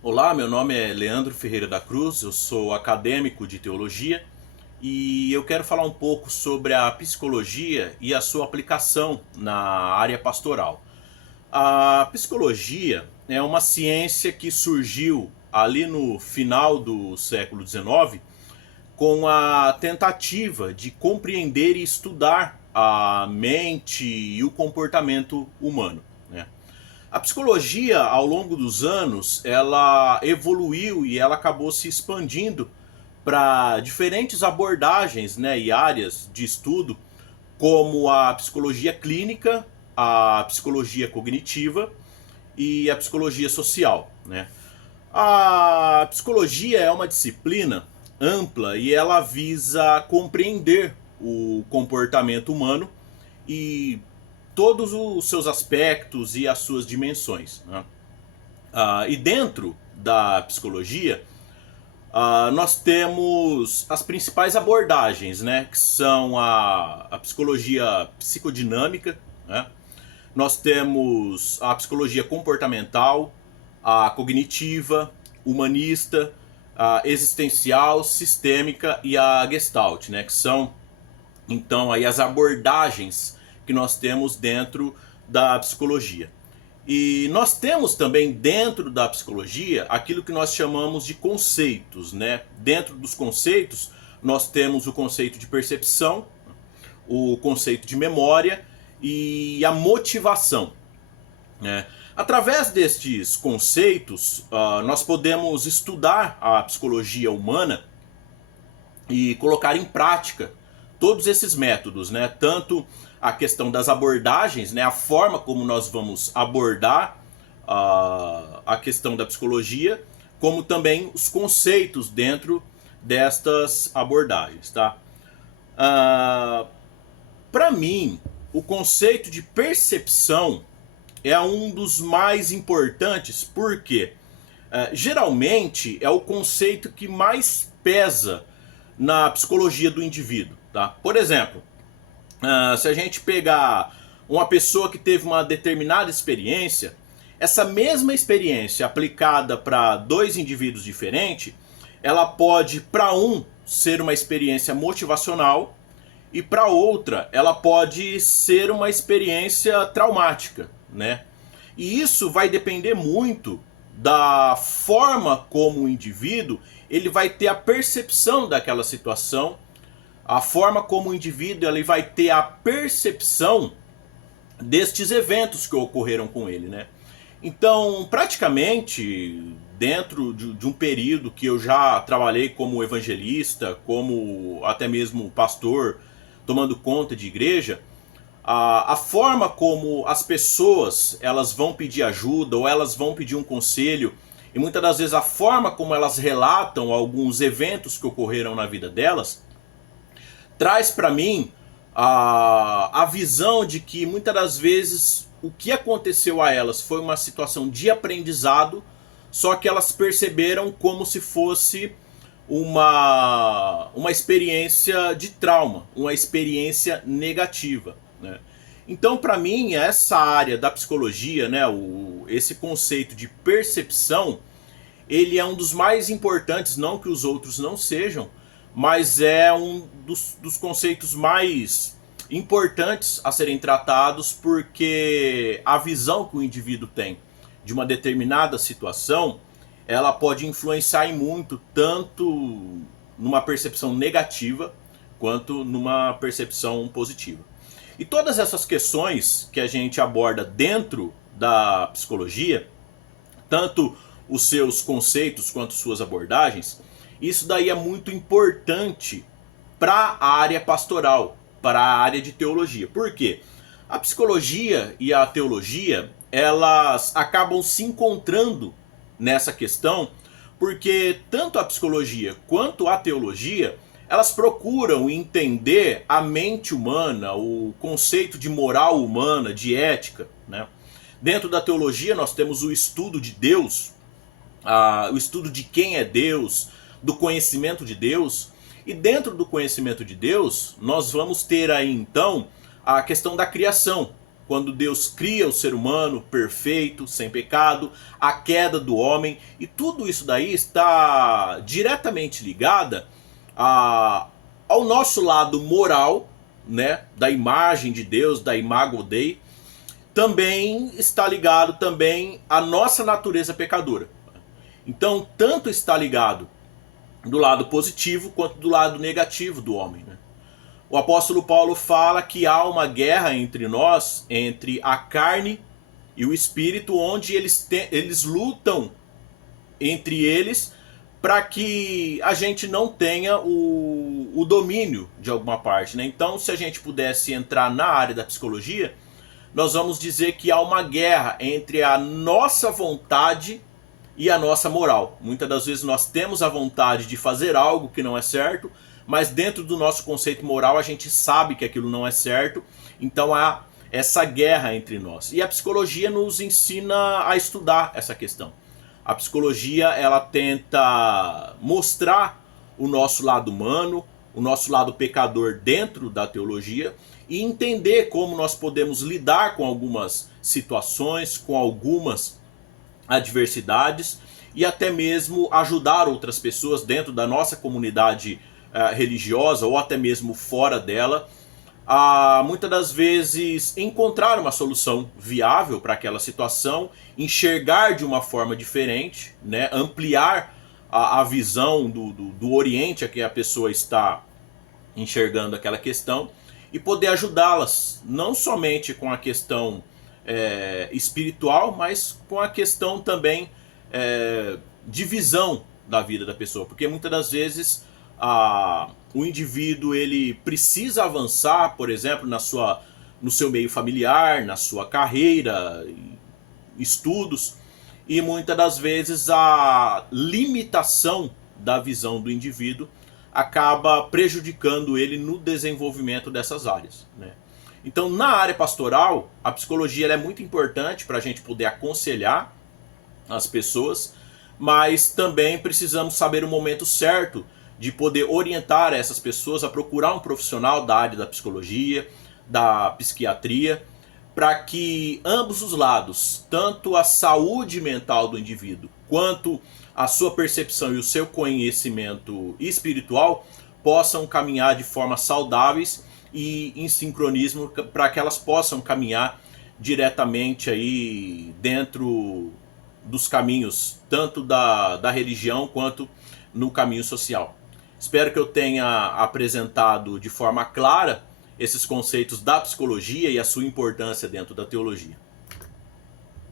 Olá, meu nome é Leandro Ferreira da Cruz, eu sou acadêmico de teologia e eu quero falar um pouco sobre a psicologia e a sua aplicação na área pastoral. A psicologia é uma ciência que surgiu ali no final do século XIX com a tentativa de compreender e estudar a mente e o comportamento humano, né? A psicologia, ao longo dos anos, ela evoluiu e ela acabou se expandindo para diferentes abordagens, né, e áreas de estudo, como a psicologia clínica, a psicologia cognitiva e a psicologia social, né? A psicologia é uma disciplina ampla e ela visa compreender o comportamento humano e todos os seus aspectos e as suas dimensões, né? E dentro da psicologia, nós temos as principais abordagens, né? Que são a psicologia psicodinâmica, né? Nós temos a psicologia comportamental, a cognitiva, humanista, a existencial, sistêmica e a gestalt, né? Que são então aí as abordagens que nós temos dentro da psicologia. E nós temos também dentro da psicologia aquilo que nós chamamos de conceitos, né? Dentro dos conceitos, nós temos o conceito de percepção, o conceito de memória e a motivação, né? Através destes conceitos, nós podemos estudar a psicologia humana e colocar em prática todos esses métodos, né? Tanto a questão das abordagens, né? A forma como nós vamos abordar a questão da psicologia, como também os conceitos dentro destas abordagens, tá? Para mim, o conceito de percepção é um dos mais importantes, porque geralmente é o conceito que mais pesa na psicologia do indivíduo, tá? Por exemplo, se a gente pegar uma pessoa que teve uma determinada experiência, essa mesma experiência aplicada para dois indivíduos diferentes, ela pode, para um, ser uma experiência motivacional e para outra, ela pode ser uma experiência traumática, né? E isso vai depender muito da forma como o indivíduo ele vai ter a percepção daquela situação, a forma como o indivíduo ele vai ter a percepção destes eventos que ocorreram com ele, né? Então, praticamente, dentro de um período que eu já trabalhei como evangelista, como até mesmo pastor, tomando conta de igreja, a forma como as pessoas elas vão pedir ajuda ou elas vão pedir um conselho, e muitas das vezes a forma como elas relatam alguns eventos que ocorreram na vida delas, traz para mim a visão de que muitas das vezes o que aconteceu a elas foi uma situação de aprendizado, só que elas perceberam como se fosse uma experiência de trauma, uma experiência negativa, né? Então, para mim, essa área da psicologia, né, esse conceito de percepção, ele é um dos mais importantes, não que os outros não sejam, mas é um dos conceitos mais importantes a serem tratados, porque a visão que o indivíduo tem de uma determinada situação, ela pode influenciar em muito, tanto numa percepção negativa, quanto numa percepção positiva. E todas essas questões que a gente aborda dentro da psicologia, tanto os seus conceitos quanto suas abordagens, isso daí é muito importante para a área pastoral, para a área de teologia. Por quê? A psicologia e a teologia, elas acabam se encontrando nessa questão, porque tanto a psicologia quanto a teologia, elas procuram entender a mente humana, o conceito de moral humana, de ética, né? Dentro da teologia nós temos o estudo de Deus, o estudo de quem é Deus, do conhecimento de Deus. E dentro do conhecimento de Deus, nós vamos ter aí então a questão da criação. quando Deus cria o ser humano perfeito, sem pecado, a queda do homem, e tudo isso daí está diretamente ligada ao nosso lado moral, né, da imagem de Deus, da imago Dei. Também está ligado também à nossa natureza pecadora. Então, tanto está ligado do lado positivo quanto do lado negativo do homem, né? O apóstolo Paulo fala que há uma guerra entre nós, entre a carne e o espírito, onde eles lutam entre eles para que a gente não tenha o domínio de alguma parte, né? Então, se a gente pudesse entrar na área da psicologia, nós vamos dizer que há uma guerra entre a nossa vontade e a nossa moral. Muitas das vezes nós temos a vontade de fazer algo que não é certo, mas dentro do nosso conceito moral a gente sabe que aquilo não é certo, então há essa guerra entre nós. E a psicologia nos ensina a estudar essa questão. A psicologia, ela tenta mostrar o nosso lado humano, o nosso lado pecador dentro da teologia e entender como nós podemos lidar com algumas situações, com algumas adversidades e até mesmo ajudar outras pessoas dentro da nossa comunidade religiosa ou até mesmo fora dela a muitas das vezes encontrar uma solução viável para aquela situação, enxergar de uma forma diferente, né? Ampliar a visão do Oriente a que a pessoa está enxergando aquela questão e poder ajudá-las, não somente com a questão espiritual, mas com a questão também de visão da vida da pessoa, porque muitas das vezes o indivíduo ele precisa avançar, por exemplo, no seu meio familiar, na sua carreira, estudos, e muitas das vezes a limitação da visão do indivíduo acaba prejudicando ele no desenvolvimento dessas áreas, né? Então, na área pastoral, a psicologia ela é muito importante para a gente poder aconselhar as pessoas, mas também precisamos saber o momento certo de poder orientar essas pessoas a procurar um profissional da área da psicologia, da psiquiatria, para que ambos os lados, tanto a saúde mental do indivíduo, quanto a sua percepção e o seu conhecimento espiritual, possam caminhar de forma saudáveis e em sincronismo para que elas possam caminhar diretamente aí dentro dos caminhos, tanto da religião quanto no caminho social. Espero que eu tenha apresentado de forma clara esses conceitos da psicologia e a sua importância dentro da teologia.